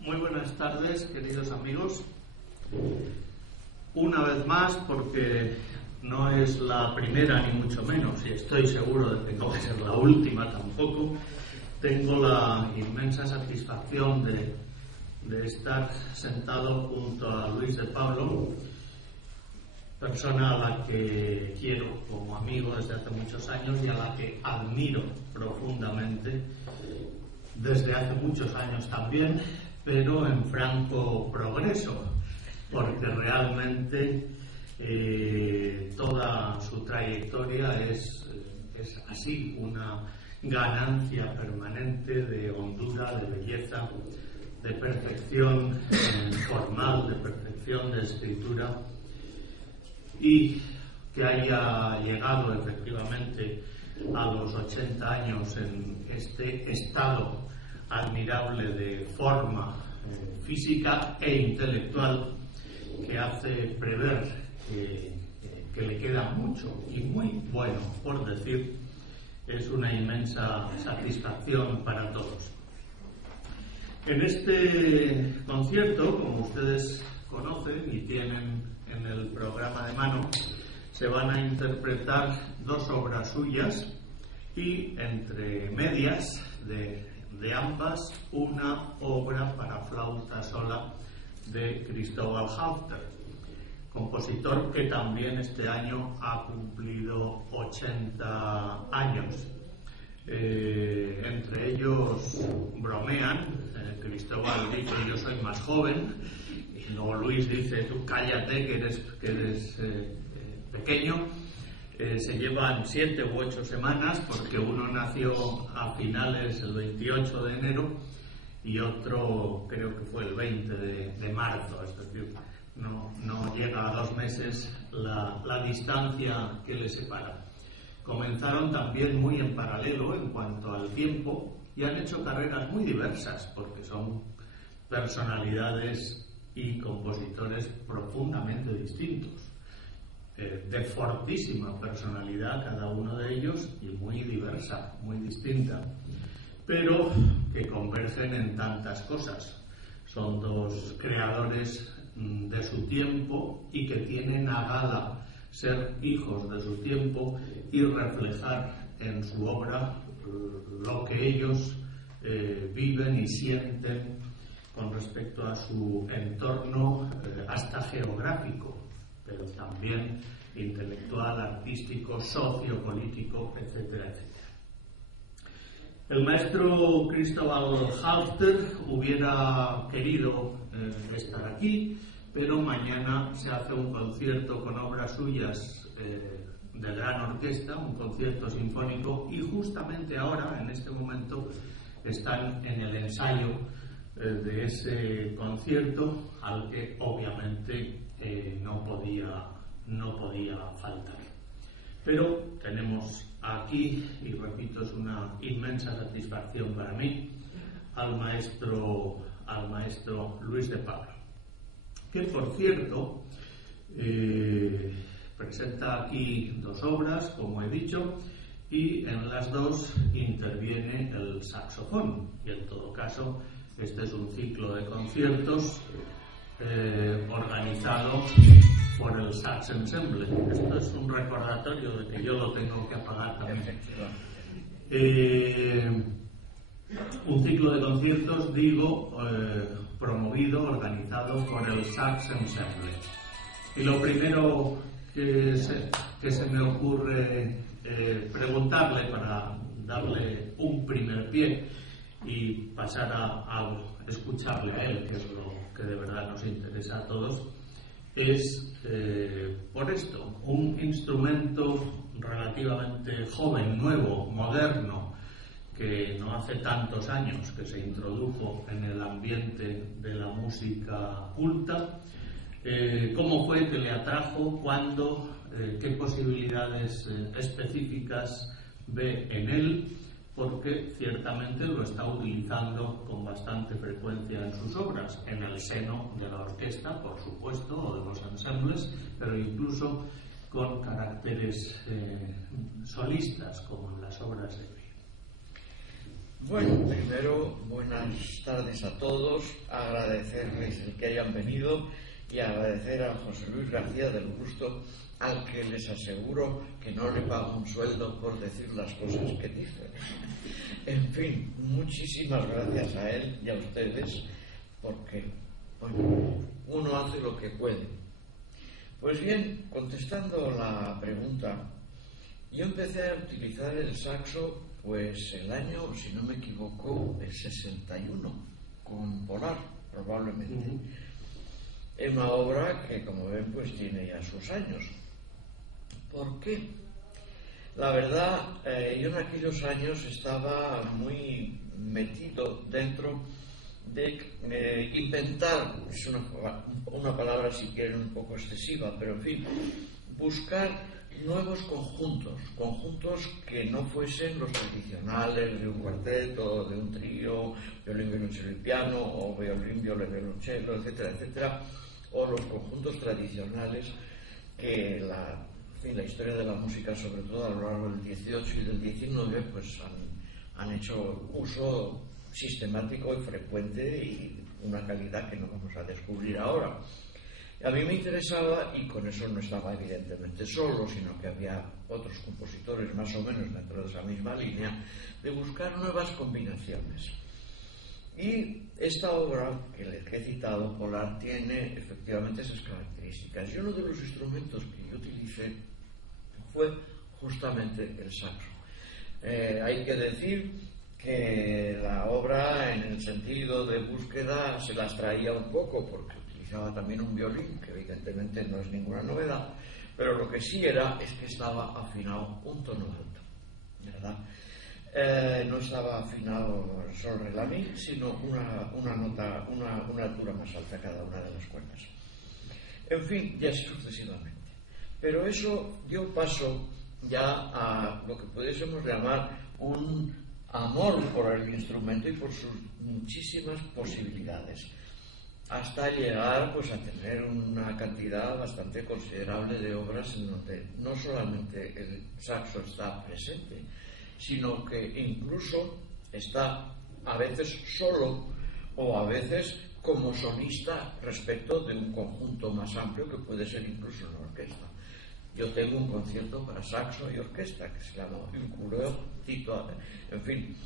Muy buenas tardes, queridos amigos. Una vez más, porque no es la primera ni mucho menos, y estoy seguro de que no va a ser la última tampoco, tengo la inmensa satisfacción de estar sentado junto a Luis de Pablo, persona a la que quiero como amigo desde hace muchos años y a la que admiro profundamente desde hace muchos años también, pero en franco progreso, porque realmente toda su trayectoria es así, una ganancia permanente de hondura, de belleza, de perfección formal, de perfección de escritura, y que haya llegado efectivamente a los 80 años en este estado admirable de forma física e intelectual que hace prever que le queda mucho y muy bueno por decir, es una inmensa satisfacción para todos. En este concierto, como ustedes conocen y tienen en el programa de mano, se van a interpretar dos obras suyas y entre medias de ambas una obra para flauta sola de Cristóbal Halffter, compositor que también este año ha cumplido 80 años. Entre ellos bromean, Cristóbal dice: yo soy más joven, y luego Luis dice: tú cállate que eres pequeño. Se llevan 7 u 8 semanas, porque uno nació a finales el 28 de enero y otro creo que fue el 20 de marzo, es decir, no llega a 2 meses la distancia que les separa. Comenzaron también muy en paralelo en cuanto al tiempo y han hecho carreras muy diversas, porque son personalidades y compositores profundamente distintos, de fortísima personalidad cada uno de ellos y muy diversa, muy distinta, pero que convergen en tantas cosas. Son dos creadores de su tiempo y que tienen a gala ser hijos de su tiempo y reflejar en su obra lo que ellos viven y sienten con respecto a su entorno, hasta geográfico, pero también intelectual, artístico, sociopolítico, etcétera, etcétera. El maestro Cristóbal Halffter hubiera querido estar aquí, pero mañana se hace un concierto con obras suyas de gran orquesta, un concierto sinfónico, y justamente ahora, en este momento, están en el ensayo de ese concierto, al que obviamente no podía faltar. Pero tenemos aquí, y repito, es una inmensa satisfacción para mí, al maestro Luis de Pablo, que por cierto presenta aquí 2 obras, como he dicho, y en las 2 interviene el saxofón, y en todo caso este es un ciclo de conciertos organizado por el Sax Ensemble. Esto es un recordatorio de que yo lo tengo que apagar también. Un ciclo de conciertos, digo, promovido, organizado por el Sax Ensemble. Y lo primero que se me ocurre preguntarle, para darle un primer pie y pasar a escucharle a él, que es lo que de verdad nos interesa a todos, es por esto, un instrumento relativamente joven, nuevo, moderno, que no hace tantos años que se introdujo en el ambiente de la música culta. ¿Cómo fue que le atrajo? ¿Cuándo? ¿Qué posibilidades específicas ve en él? Porque ciertamente lo está utilizando con bastante frecuencia en sus obras, en el seno de la orquesta, por supuesto, o de los ensembles, pero incluso con caracteres solistas, como en las obras de Bueno, primero, buenas tardes a todos, agradecerles el que hayan venido y agradecer a José Luis García del Busto, al que les aseguro que no le pago un sueldo por decir las cosas que dice. En fin, muchísimas gracias a él y a ustedes, porque bueno, uno hace lo que puede. Pues bien, contestando la pregunta, yo empecé a utilizar el saxo pues el año, si no me equivoco, el 61, con Polar, probablemente. Es una obra que, como ven, pues tiene ya sus años. ¿Por qué? La verdad, yo en aquellos años estaba muy metido dentro de inventar, es una palabra si quieren un poco excesiva, pero en fin, buscar nuevos conjuntos que no fuesen los tradicionales de un cuarteto, de un trío, violín, violonchelo y piano, o violín, violonchelo, etcétera, etcétera, o los conjuntos tradicionales que la historia de la música, sobre todo a lo largo del 18 y del 19, pues han hecho uso sistemático y frecuente y una calidad que no vamos a descubrir ahora. A mí me interesaba, y con eso no estaba evidentemente solo, sino que había otros compositores más o menos dentro de esa misma línea, de buscar nuevas combinaciones. Y esta obra que les he citado, Polar, tiene efectivamente esas características. Y uno de los instrumentos que yo utilicé fue justamente el saxo. Hay que decir que la obra, en el sentido de búsqueda, se las traía un poco, porque utilizaba también un violín, que evidentemente no es ninguna novedad, pero lo que sí era es que estaba afinado un tono alto, ¿verdad? No estaba afinado sol, re, la, mi, sino una nota, una altura más alta cada una de las cuerdas. En fin, y así sucesivamente. Pero eso dio paso ya a lo que pudiésemos llamar un amor por el instrumento y por sus muchísimas posibilidades, hasta llegar pues a tener una cantidad bastante considerable de obras en donde no solamente el saxo está presente, sino que incluso está a veces solo o a veces como solista respecto de un conjunto más amplio que puede ser incluso una orquesta. Yo tengo un concierto para saxo y orquesta que se llama Un coureur, en fin,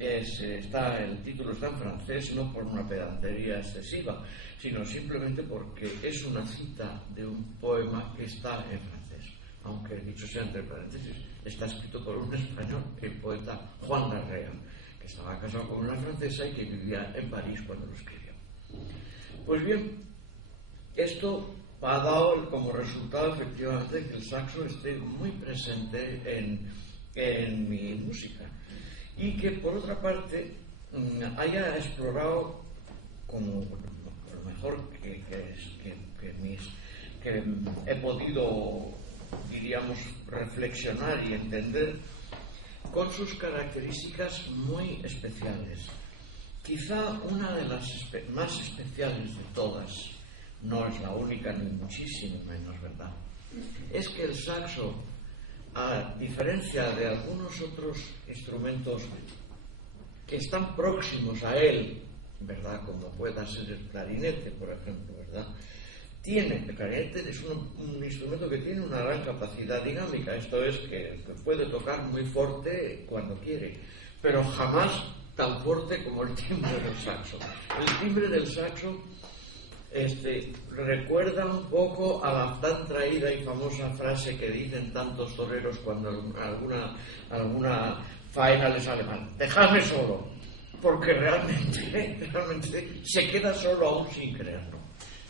el título está en francés, no por una pedantería excesiva, sino simplemente porque es una cita de un poema que está en francés, aunque dicho sea entre paréntesis, está escrito por un español, el poeta Juan Larrea, que estaba casado con una francesa y que vivía en París cuando lo escribió. Pues bien, esto ha dado como resultado efectivamente que el saxo esté muy presente en mi música y que por otra parte haya explorado, como lo mejor que he podido, diríamos, reflexionar y entender, con sus características muy especiales. Quizá una de las más especiales de todas, no es la única ni muchísimo menos, ¿verdad?, es que el saxo, a diferencia de algunos otros instrumentos que están próximos a él, ¿verdad?, como pueda ser el clarinete, por ejemplo, ¿verdad?, el clarinete es un instrumento que tiene una gran capacidad dinámica, esto es, que puede tocar muy fuerte cuando quiere, pero jamás tan fuerte como el timbre del saxo. El timbre del saxo recuerda un poco a la tan traída y famosa frase que dicen tantos toreros cuando alguna faena les sale mal: dejadme solo, porque realmente se queda solo aún sin creerlo.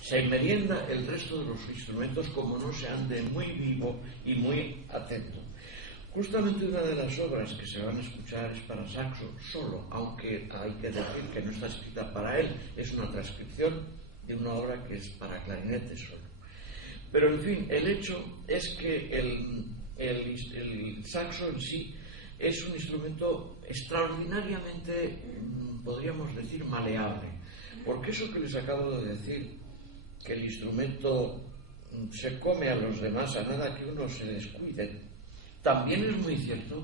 Se merienda el resto de los instrumentos como no se ande muy vivo y muy atento. Justamente una de las obras que se van a escuchar es para saxo solo, aunque hay que decir que no está escrita para él, es una transcripción de una obra que es para clarinete solo. Pero en fin, el hecho es que el saxo en sí es un instrumento extraordinariamente, podríamos decir, maleable, porque eso que les acabo de decir, que el instrumento se come a los demás a nada que uno se descuide, también es muy cierto